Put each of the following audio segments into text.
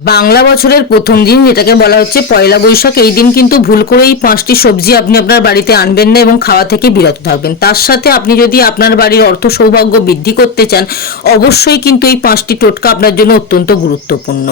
বাংলা বছরের প্রথম দিন যেটাকে বলা হচ্ছে পয়লা বৈশাখ, এই দিন কিন্তু ভুল করে এই 5টি সবজি আপনি আপনার বাড়িতে আনবেন না এবং খাওয়া থেকে বিরত থাকবেন। তার সাথে আপনি যদি আপনার বাড়ির অর্থ সৌভাগ্য বৃদ্ধি করতে চান, অবশ্যই কিন্তু এই 5টি টোটকা আপনার জন্য অত্যন্ত গুরুত্বপূর্ণ।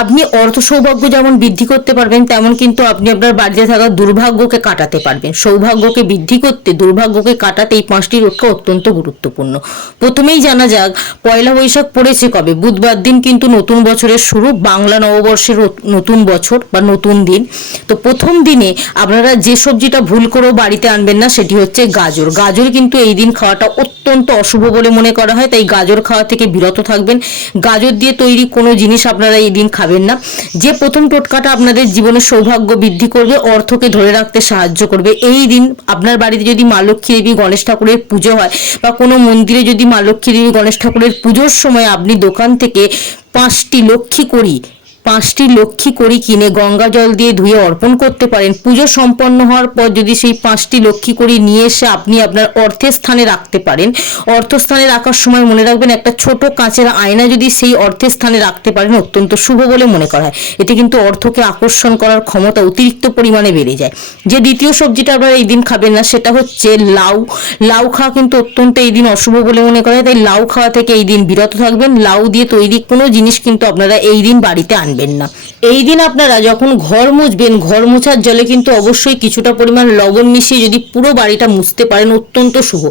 আপনি অর্থ সৌভাগ্য যেমন বৃদ্ধি করতে পারবেন, তেমন কিন্তু আপনি আপনার বাড়িতে থাকা দুর্ভাগ্যকে কাটাতে পারবেন। সৌভাগ্যকে বৃদ্ধি করতে, দুর্ভাগ্যকে কাটাতে এই 5টি টোটকা অত্যন্ত গুরুত্বপূর্ণ। প্রথমেই জানা যাক পয়লা বৈশাখ পড়েছে কবে। বুধবার দিন কিন্তু নতুন বছরের শুরু, বাংলা নববর্ষের নতুন বছর বা নতুন দিন। তো প্রথম দিনে আপনারা যে সবজিটা ভুল করেও বাড়িতে আনবেন না সেটি হচ্ছে গাজর। গাজর কিন্তু এই দিন খাওয়াটা অত্যন্ত অশুভ বলে মনে করা হয়, তাই গাজর খাওয়া থেকে বিরত থাকবেন। গাজর দিয়ে তৈরি কোনো জিনিস আপনারা এই দিন খাবেন না। যে প্রথম টোটকাটা আপনাদের জীবনে সৌভাগ্য বৃদ্ধি করবে, অর্থকে ধরে রাখতে সাহায্য করবে, এই দিন আপনার বাড়িতে যদি মা লক্ষ্মী দেবী গণেশ ঠাকুরের পুজো হয় বা কোনো মন্দিরে যদি মা লক্ষ্মী দেবী গণেশ ঠাকুরের পুজোর সময় আপনি দোকান থেকে 5টি লক্ষ্মী কড়ি কিনে গঙ্গা জল দিয়ে ধুয়ে অর্পণ করতে পারেন। পুজো সম্পন্ন হওয়ার পর যদি সেই 5টি লক্ষ্মী কড়ি নিয়ে এসে আপনি আপনার অর্থের স্থানে রাখতে পারেন, অর্থস্থানে রাখার সময় মনে রাখবেন একটা ছোট কাঁচের আয়না যদি সেই অর্থের স্থানে রাখতে পারেন, অত্যন্ত শুভ বলে মনে করা হয়। এতে কিন্তু অর্থকে আকর্ষণ করার ক্ষমতা অতিরিক্ত পরিমাণে বেড়ে যায়। যে দ্বিতীয় সবজিটা আপনারা এই দিন খাবেন না সেটা হচ্ছে লাউ। লাউ খাওয়া কিন্তু অত্যন্ত এই দিন অশুভ বলে মনে করা হয়, তাই লাউ খাওয়া থেকে এই দিন বিরত থাকবেন। লাউ দিয়ে তৈরি কোনো জিনিস কিন্তু আপনারা এই দিন বাড়িতে আনবেন না। এই দিন আপনারা যখন ঘর মুছবেন, ঘর মোছার জলে কিন্তু অবশ্যই কিছুটা পরিমাণ লবণ মিশিয়ে যদি পুরো বাড়িটা মুছতে পারেন, অত্যন্ত শুভ।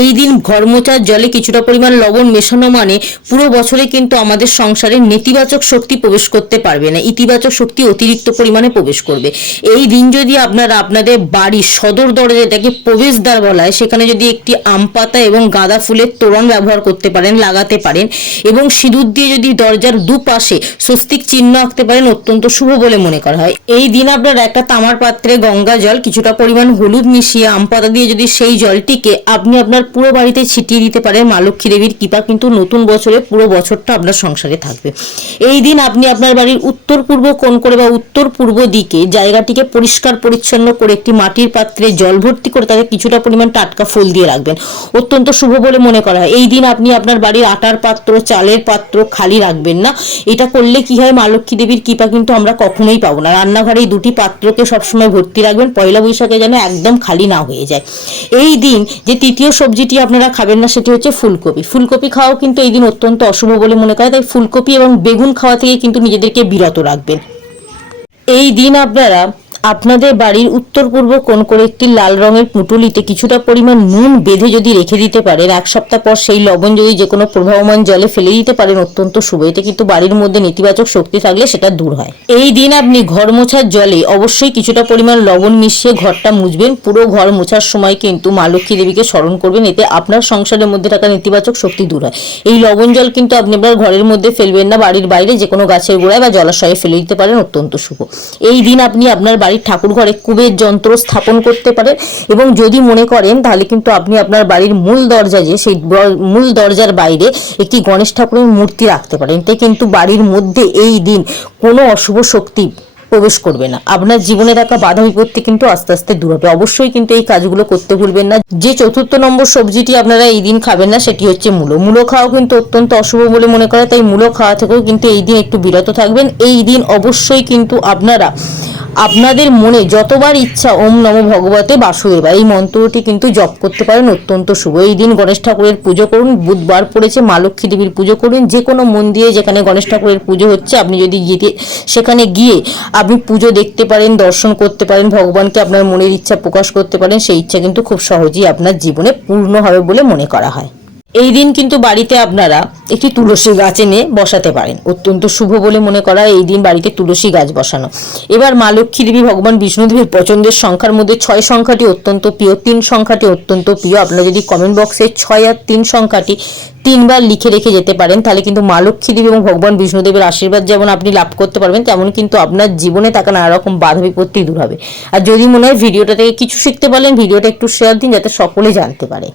এই দিন ঘর মোছার জলে কিছুটা পরিমাণ লবণ মেশানো মানে পুরো বছরে কিন্তু আমাদের সংসারে নেতিবাচক শক্তি প্রবেশ করতে পারবে না, ইতিবাচক শক্তি অতিরিক্ত পরিমাণে প্রবেশ করবে। এই দিন যদি আপনারা আপনাদের বাড়ির সদর দরজা, যেটাকে প্রবেশদ্বার বলা হয়, সেখানে যদি একটি আম পাতা এবং গাঁদা ফুলের তোরণ ব্যবহার করতে পারেন, লাগাতে পারেন এবং সিঁদুর দিয়ে যদি দরজার দুপাশে স্বস্তিক চিহ্ন আঁকতে পারেন, অত্যন্ত শুভ বলে মনে করা হয়। এই দিন আপনারা একটা তামার পাত্রে গঙ্গা জল, কিছুটা পরিমাণ হলুদ মিশিয়ে আম পাতা দিয়ে যদি সেই জলটিকে আপনি আপনার পুরো বাড়িতে ছিটিয়ে দিতে পারেন, মা লক্ষ্মী দেবীর কৃপা কিন্তু নতুন বছরে পুরো বছরটা আপনার সংসারে থাকবে। এই দিন আপনি আপনার বাড়ির উত্তর পূর্ব কোণ করে বা উত্তর পূর্ব দিকে জায়গাটিকে পরিষ্কার পরিচ্ছন্ন করে একটি মাটির পাত্রে জল ভর্তি করে তাতে কিছুটা পরিমাণ টাটকা ফুল দিয়ে রাখবেন, অত্যন্ত শুভ বলে মনে করা হয়। এই দিন আপনি আপনার বাড়ির আটার পাত্র, চালের পাত্র খালি রাখবেন না। এটা করলে কি হয়, মা লক্ষ্মী দেবীর কৃপা কিন্তু আমরা কখনোই পাবো না। রান্নাঘরে এই 2টি পাত্রকে সবসময় ভর্তি রাখবেন, পয়লা বৈশাখে যেন একদম খালি না হয়ে যায়। এই দিন যে তৃতীয় সবজিটি আপনারা খাবেন না সেটি হচ্ছে ফুলকপি। ফুলকপি খাওয়াও কিন্তু এই দিন অত্যন্ত অশুভ বলে মনে করা হয়, তাই ফুলকপি এবং বেগুন খাওয়া থেকে কিন্তু নিজেদেরকে বিরত রাখবেন। এই দিন আপনারা আপনাদের বাড়ির উত্তর পূর্ব কোণ করে একটি লাল রঙের পুঁটুলিতে কিছুটা পরিমাণ নুন বেঁধে যদি রেখে দিতে পারেন, 1 সপ্তাহ পর সেই লবণ যদি যে কোনো প্রবাহমান জলে ফেলে দিতে পারেন, অত্যন্ত শুভ। এতে কিন্তু বাড়ির মধ্যে নেতিবাচক শক্তি থাকলে সেটা দূর হয়। এই দিন আপনি ঘর মোছার জলে অবশ্যই কিছুটা পরিমাণ লবণ মিশিয়ে ঘরটা মুছবেন। পুরো ঘর মোছার সময় কিন্তু মা লক্ষ্মী দেবীকে স্মরণ করবেন, এতে আপনার সংসারের মধ্যে থাকা নেতিবাচক শক্তি দূর হয়। এই লবণ জল কিন্তু আপনি আপনার ঘরের মধ্যে ফেলবেন না, বাড়ির বাইরে যে কোনো গাছের গোড়ায় বা জলাশয়ে ফেলে দিতে পারেন, অত্যন্ত শুভ। এই দিন আপনি আপনার বাড়ির ঠাকুর ঘরে কুবের যন্ত্র স্থাপন করতে পারেন এবং যদি মনে করেন তাহলে কিন্তু আপনি আপনার বাড়ির মূল দরজা, যে সেই মূল দরজার বাইরে একটি গণেশ ঠাকুরের মূর্তি রাখতে পারেন। তাই কিন্তু বাড়ির মধ্যে এই দিন কোনো অশুভ শক্তি প্রবেশ করবে না, আপনার জীবনে থাকা বাধা বিপত্তি কিন্তু আস্তে আস্তে দূর হবে। অবশ্যই কিন্তু এই কাজগুলো করতে ভুলবেন না। যে 4র্থ নম্বর সবজিটি আপনারা এই দিন খাবেন না সেটি হচ্ছে মূলো। মূলো খাওয়া কিন্তু অত্যন্ত অশুভ বলে মনে করে, তাই মূলো খাওয়া থেকেও কিন্তু এই দিন একটু বিরত থাকবেন। এই দিন অবশ্যই কিন্তু আপনারা আপনাদের মনে যতবার ইচ্ছা ওম নমো ভগবতে বাসুদেবা এই মন্ত্রটি কিন্তু জপ করতে পারেন, অত্যন্ত শুভ। এই দিন গণেশ ঠাকুরের পুজো করুন, বুধবার পড়েছে, মা লক্ষ্মী দেবীর পুজো করুন। যে কোনো মন্দিরে যেখানে গণেশ ঠাকুরের পুজো হচ্ছে আপনি যদি সেখানে গিয়ে আপনি পুজো দেখতে পারেন, দর্শন করতে পারেন, ভগবানকে আপনার মনের ইচ্ছা প্রকাশ করতে পারেন, সেই ইচ্ছা কিন্তু খুব সহজেই আপনার জীবনে পূর্ণ হবে বলে মনে করা হয়। এই দিন কিন্তু বাড়িতে আপনারা একটি তুলসী গাছ এনে বসাতে পারেন, অত্যন্ত শুভ বলে মনে করা এই দিন বাড়িতে তুলসী গাছ বসানো। এবার মা লক্ষ্মী দেবী, ভগবান বিষ্ণু দেবীর পছন্দের সংখ্যার মধ্যে 6 সংখ্যাটি অত্যন্ত প্রিয়, 3 সংখ্যাটি অত্যন্ত প্রিয়। আপনারা যদি কমেন্ট বক্সে 6 আর 3 সংখ্যাটি 3 বার লিখে রেখে যেতে পারেন, তাহলে কিন্তু মা লক্ষ্মী দেবী এবং ভগবান বিষ্ণুদেবের আশীর্বাদ যেমন আপনি লাভ করতে পারবেন, তেমন কিন্তু আপনার জীবনে থাকা নানা রকম বাধা বিপত্তি দূর হবে। আর যদি মনে হয় ভিডিওটা থেকে কিছু শিখতে পারলেন, ভিডিওটা একটু শেয়ার দিন যাতে সকলে জানতে পারে।